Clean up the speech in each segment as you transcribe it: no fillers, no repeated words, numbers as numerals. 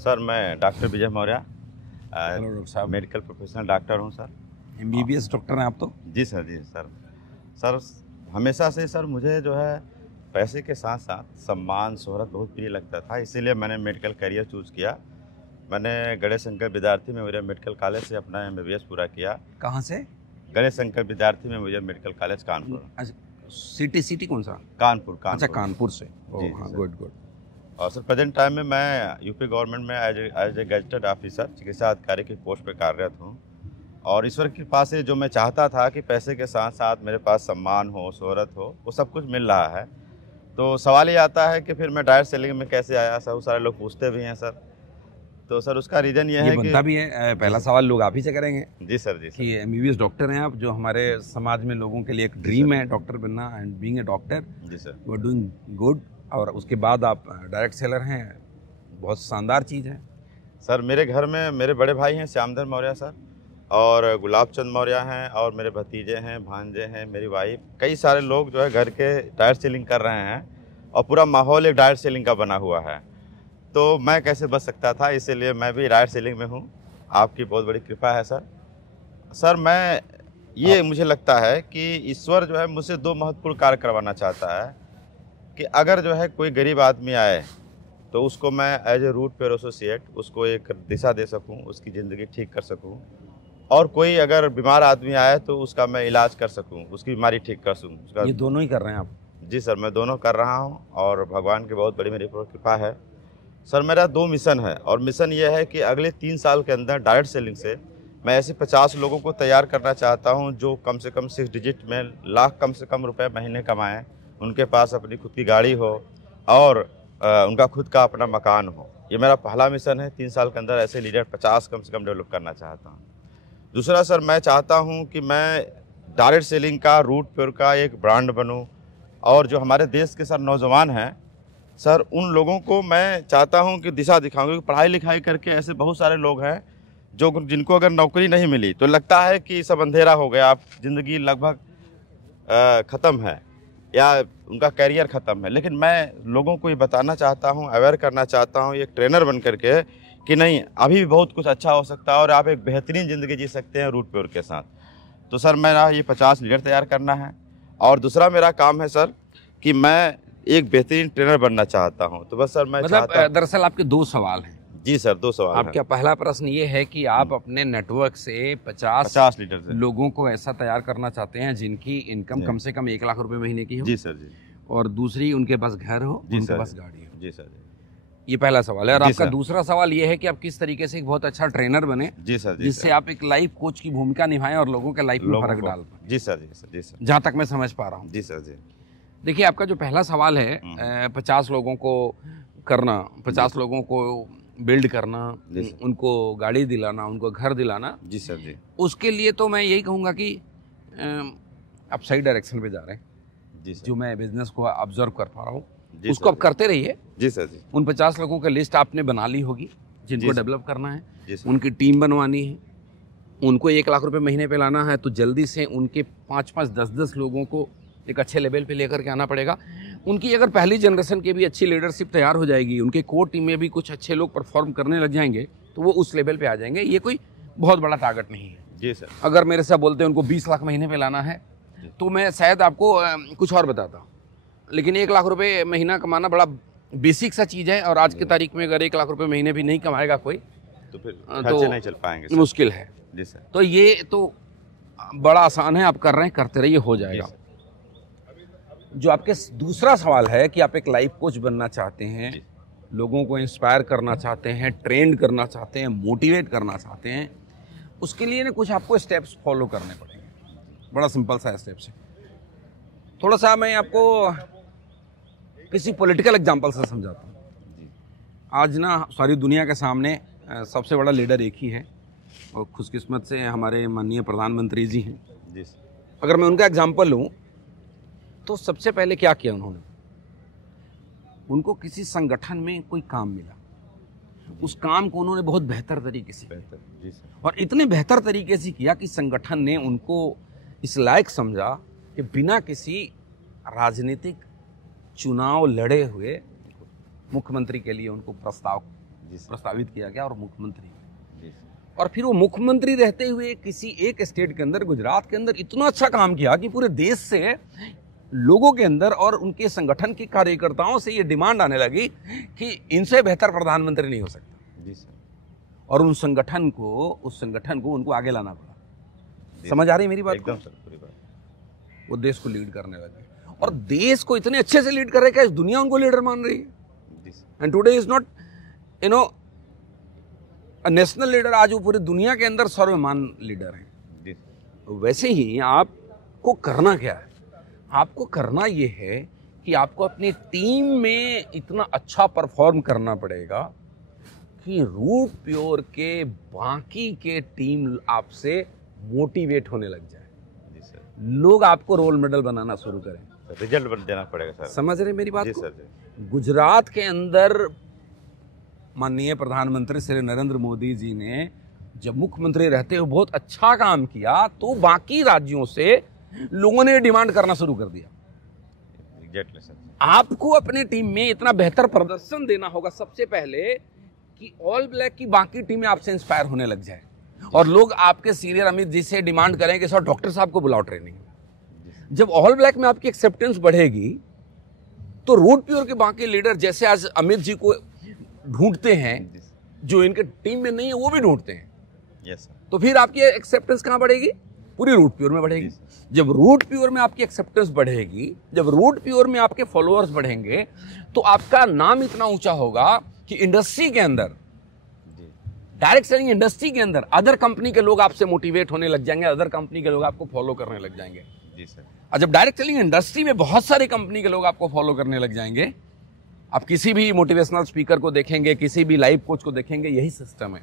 Sir मैं doctor Vijay Maurya hello doctor साहब। Medical professional doctor हूँ सर। MBBS डॉक्टर हैं आप तो? जी सर, जी सर। सर हमेशा से सर मुझे जो है पैसे के साथ साथ सम्मान शोहरत बहुत प्रिय लगता था, इसीलिए मैंने मेडिकल करियर चूज़ किया। मैंने गणेश शंकर विद्यार्थी मेमोरियल मेडिकल कॉलेज से अपना MBBS पूरा किया। कहाँ से? गणेश शंकर विद्यार्थी मेमोरियल मेडिकल कॉलेज कानपुर। अच्छा, सिटी कौन सा? कानपुर। अच्छा, कानपुर से। जी, हाँ, सर। गुड। और सर प्रेजेंट टाइम में मैं यूपी गवर्नमेंट में एज ए गेजेटेड ऑफिसर चिकित्सा अधिकारी की पोस्ट पे कार्यरत हूँ। और ईश्वर की कृपा से जो मैं चाहता था कि पैसे के साथ साथ मेरे पास सम्मान हो, शोहरत हो, वो सब कुछ मिल रहा है। तो सवाल ये आता है कि फिर मैं डायरेक्ट सेलिंग में कैसे आया। सर सारे लोग पूछते भी हैं सर। तो सर उसका रीज़न ये है कि बनता भी है। पहला सवाल लोग आप ही से करेंगे। जी सर, जी सर। कि MBBS डॉक्टर हैं आप, जो हमारे समाज में लोगों के लिए एक ड्रीम है डॉक्टर बनना एंड बीइंग ए डॉक्टर। जी sir. You are doing good. और उसके बाद आप डायरेक्ट सेलर हैं, बहुत शानदार चीज़ है। सर मेरे घर में मेरे बड़े भाई हैं श्यामधर मौर्य सर, और गुलाब चंद मौर्य हैं, और मेरे भतीजे हैं, भांजे हैं, मेरी वाइफ, कई सारे लोग जो है घर के डायरेक्ट सेलिंग कर रहे हैं और पूरा माहौल एक डायरेक्ट सेलिंग का बना हुआ है। तो मैं कैसे बच सकता था, इसीलिए मैं भी डायरेक्ट सेलिंग में हूँ। आपकी बहुत बड़ी कृपा है सर। सर मैं ये मुझे लगता है कि ईश्वर जो है मुझसे दो महत्वपूर्ण कार्य करवाना चाहता है कि अगर जो है कोई गरीब आदमी आए तो उसको मैं as a root pair associate उसको एक दिशा दे सकूं, उसकी ज़िंदगी ठीक कर सकूं। और कोई अगर बीमार आदमी आए तो उसका मैं इलाज कर सकूं, उसकी बीमारी ठीक कर सकूं उसका। ये दोनों ही कर रहे हैं आप? जी सर, मैं दोनों कर रहा हूं और भगवान की बहुत बड़ी मेरी कृपा है। सर मेरा 2 मिशन है, और मिशन ये है कि अगले 3 साल के अंदर डायरेक्ट सेलिंग से मैं ऐसे 50 लोगों को तैयार करना चाहता हूँ जो कम से कम 6 डिजिट में लाख कम से कम रुपए महीने कमाएँ, उनके पास अपनी खुद की गाड़ी हो और उनका खुद का अपना मकान हो। ये मेरा पहला मिशन है। 3 साल के अंदर ऐसे लीडर 50 कम से कम डेवलप करना चाहता हूँ। दूसरा सर मैं चाहता हूँ कि मैं डायरेक्ट सेलिंग का, रूट पेयर का एक ब्रांड बनूँ, और जो हमारे देश के सर नौजवान हैं सर, उन लोगों को मैं चाहता हूँ कि दिशा दिखाऊँ। क्योंकि पढ़ाई लिखाई करके ऐसे बहुत सारे लोग हैं जो जिनको अगर नौकरी नहीं मिली तो लगता है कि सब अंधेरा हो गया, आप ज़िंदगी लगभग ख़त्म है या उनका कैरियर ख़त्म है। लेकिन मैं लोगों को ये बताना चाहता हूँ, अवेयर करना चाहता हूँ एक ट्रेनर बन करके कि नहीं, अभी भी बहुत कुछ अच्छा हो सकता है और आप एक बेहतरीन ज़िंदगी जी सकते हैं रूट पेयर के साथ। तो सर मेरा ये 50 लीडर तैयार करना है। और दूसरा मेरा काम है सर कि मैं एक बेहतरीन ट्रेनर बनना चाहता हूँ। तो बस सर मैं दरअसल आपके 2 सवाल हैं। जी सर, 2 सवाल हैं। आपका पहला प्रश्न ये है कि आप अपने नेटवर्क से 50 लीडर से लोगों को ऐसा तैयार करना चाहते हैं जिनकी इनकम कम से कम 1 लाख रुपए महीने की हो। जी सर, जी। और दूसरी, उनके पास घर हो, उनके पास गाड़ी हो। जी सर। ये पहला सवाल है। और आपका दूसरा सवाल ये है कि आप किस तरीके से एक बहुत अच्छा ट्रेनर बने। जी सर, जिससे आप एक लाइफ कोच की भूमिका निभाएं और लोगों के लाइफ में फर्क डाल पाएं। जी सर, जी सर, जी सर। जहाँ तक मैं समझ पा रहा हूँ। जी सर, जी। देखिए, आपका जो पहला सवाल है 50 लोगों को करना, 50 लोगों को बिल्ड करना, उनको गाड़ी दिलाना, उनको घर दिलाना। जी सर, जी। उसके लिए तो मैं यही कहूँगा कि आप सही डायरेक्शन पे जा रहे हैं। जी सर। जो मैं बिजनेस को ऑब्जर्व कर पा रहा हूँ उसको आप करते रहिए। जी सर, जी। उन 50 लोगों की लिस्ट आपने बना ली होगी जिनको डेवलप करना है। जी सर। उनकी टीम बनवानी है, उनको 1 लाख रुपए महीने पे लाना है, तो जल्दी से उनके 5-5, 10-10 लोगों को एक अच्छे लेवल पे लेकर के आना पड़ेगा। उनकी अगर पहली जनरेशन की भी अच्छी लीडरशिप तैयार हो जाएगी, उनके कोर टीम में भी कुछ अच्छे लोग परफॉर्म करने लग जाएंगे, तो वो उस लेवल पे आ जाएंगे। ये कोई बहुत बड़ा टारगेट नहीं है। जी सर। अगर मेरे से बोलते हैं उनको 20 लाख महीने पे लाना है तो मैं शायद आपको कुछ और बताता। लेकिन 1 लाख रुपए महीना कमाना बड़ा बेसिक सा चीज़ है, और आज की तारीख में अगर 1 लाख रुपए महीने भी नहीं कमाएगा कोई तो फिर खर्चे नहीं चल पाएंगे। मुश्किल है। जी सर। तो ये तो बड़ा आसान है, आप कर रहे हैं, करते रहिए, हो जाएगा। जो आपके दूसरा सवाल है कि आप एक लाइफ कोच बनना चाहते हैं, लोगों को इंस्पायर करना चाहते हैं, ट्रेंड करना चाहते हैं, मोटिवेट करना चाहते हैं, उसके लिए ना कुछ आपको स्टेप्स फॉलो करने पड़ेंगे। बड़ा सिंपल सा स्टेप्स है। थोड़ा सा मैं आपको किसी पॉलिटिकल एग्जांपल से समझाता हूँ। आज ना सारी दुनिया के सामने सबसे बड़ा लीडर एक ही है, और खुशकिस्मत से हमारे माननीय प्रधानमंत्री जी हैं। जी सर। अगर मैं उनका एग्जांपल लूँ तो सबसे पहले क्या किया उन्होंने, उनको किसी संगठन में कोई काम मिला, उस काम को उन्होंने बहुत बेहतर तरीके से किया। जी सर। और इतने बेहतर तरीके से किया कि संगठन ने उनको इस लायक समझा कि बिना किसी राजनीतिक चुनाव लड़े हुए मुख्यमंत्री के लिए उनको प्रस्ताव जी सर। प्रस्तावित किया गया और मुख्यमंत्री जी सर। और फिर वो मुख्यमंत्री रहते हुए किसी एक स्टेट के अंदर, गुजरात के अंदर, इतना अच्छा काम किया कि पूरे देश से लोगों के अंदर और उनके संगठन के कार्यकर्ताओं से ये डिमांड आने लगी कि इनसे बेहतर प्रधानमंत्री नहीं हो सकता। जी सर। और उस संगठन को उनको आगे लाना पड़ा। समझ आ रही मेरी बात? एकदम सर, पूरी बात। वो देश को लीड करने लगे और देश को इतने अच्छे से लीड कर रहे हैं कि दुनिया उनको लीडर मान रही है। And today is not national leader, आज वो पूरी दुनिया के अंदर सर्वमान लीडर हैं। वैसे ही आपको करना क्या है? आपको करना ये है कि आपको अपनी टीम में इतना अच्छा परफॉर्म करना पड़ेगा कि रूट प्योर के बाकी के टीम आपसे मोटिवेट होने लग जाए। जी सर। लोग आपको रोल मॉडल बनाना शुरू करें। रिजल्ट देना पड़ेगा सर। समझ रहे मेरी बात जी को? सर जी। गुजरात के अंदर माननीय प्रधानमंत्री श्री नरेंद्र मोदी जी ने जब मुख्यमंत्री रहते हुए बहुत अच्छा काम किया तो बाकी राज्यों से लोगों ने डिमांड करना शुरू कर दिया। Exactly sir. आपको अपने टीम में इतना बेहतर प्रदर्शन देना होगा सबसे पहले कि ऑल ब्लैक की बाकी टीमें आपसे इंस्पायर होने लग जाए और लोग आपके सीनियर अमित जी से डिमांड करें कि सर डॉक्टर साहब को बुलाओ ट्रेनिंग। जब ऑल ब्लैक में आपकी एक्सेप्टेंस बढ़ेगी तो रूट प्योर के बाकी लीडर जैसे आज अमित जी को ढूंढते हैं, जो इनके टीम में नहीं है वो भी ढूंढते हैं। Yes sir. तो फिर आपकी एक्सेप्टेंस कहां बढ़ेगी? पूरी रूट प्योर में बढ़ेगी। जब रूट प्योर में आपकी एक्सेप्टेंस बढ़ेगी, जब रूट प्योर में आपके फॉलोअर्स बढ़ेंगे तो आपका नाम इतना ऊंचा होगा कि इंडस्ट्री के अंदर, डायरेक्ट सेलिंग इंडस्ट्री के अंदर अदर कंपनी के लोग आपसे मोटिवेट होने लग जाएंगे, अदर कंपनी के लोग आपको फॉलो करने लग जाएंगे। जी सर। और जब डायरेक्ट सेलिंग इंडस्ट्री में बहुत सारी कंपनी के लोग आपको फॉलो करने लग जाएंगे, आप किसी भी मोटिवेशनल स्पीकर को देखेंगे, किसी भी लाइफ कोच को देखेंगे, यही सिस्टम है।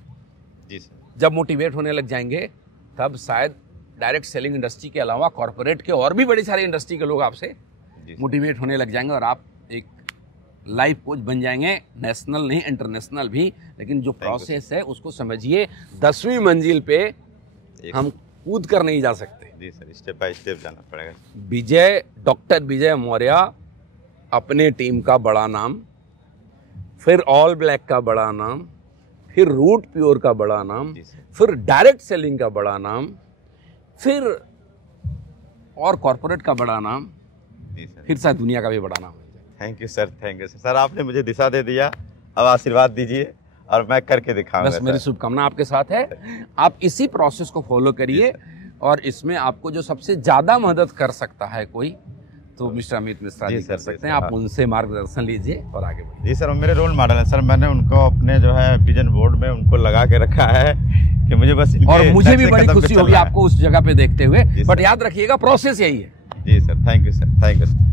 जी सर। जब मोटिवेट होने लग जाएंगे तब शायद डायरेक्ट सेलिंग इंडस्ट्री के अलावा कॉर्पोरेट के और भी बड़ी सारी इंडस्ट्री के लोग आपसे मोटिवेट होने लग जाएंगे और आप एक लाइफ कोच बन जाएंगे, नेशनल नहीं इंटरनेशनल भी। लेकिन जो प्रोसेस है उसको समझिए, 10वीं मंजिल पे हम कूद कर नहीं जा सकते। जी सर, स्टेप बाय स्टेप जाना पड़ेगा। डॉक्टर विजय मौर्य अपने टीम का बड़ा नाम, फिर ऑल ब्लैक का बड़ा नाम, फिर रूट प्योर का बड़ा नाम, फिर डायरेक्ट सेलिंग का बड़ा नाम, फिर और कॉर्पोरेट का बड़ा नाम, फिर शायद दुनिया का भी बड़ा नाम। Thank you sir, thank you sir. आपने मुझे दिशा दे दिया, अब आशीर्वाद दीजिए और मैं करके दिखाऊंगा। बस मेरी शुभकामना आपके साथ है। आप इसी प्रोसेस को फॉलो करिए और इसमें आपको जो सबसे ज्यादा मदद कर सकता है कोई, तो मिस्टर अमित मिश्रा जी कर सकते हैं। आप उनसे मार्गदर्शन लीजिए और आगे बढ़िए। जी सर, मेरे रोल मॉडल है सर। मैंने उनको अपने जो है विजन बोर्ड में उनको लगा के रखा है कि मुझे बस, और मुझे भी बड़ी खुशी होगी आपको उस जगह पे देखते हुए। बट याद रखिएगा प्रोसेस यही है। जी sir, thank you sir, thank you sir.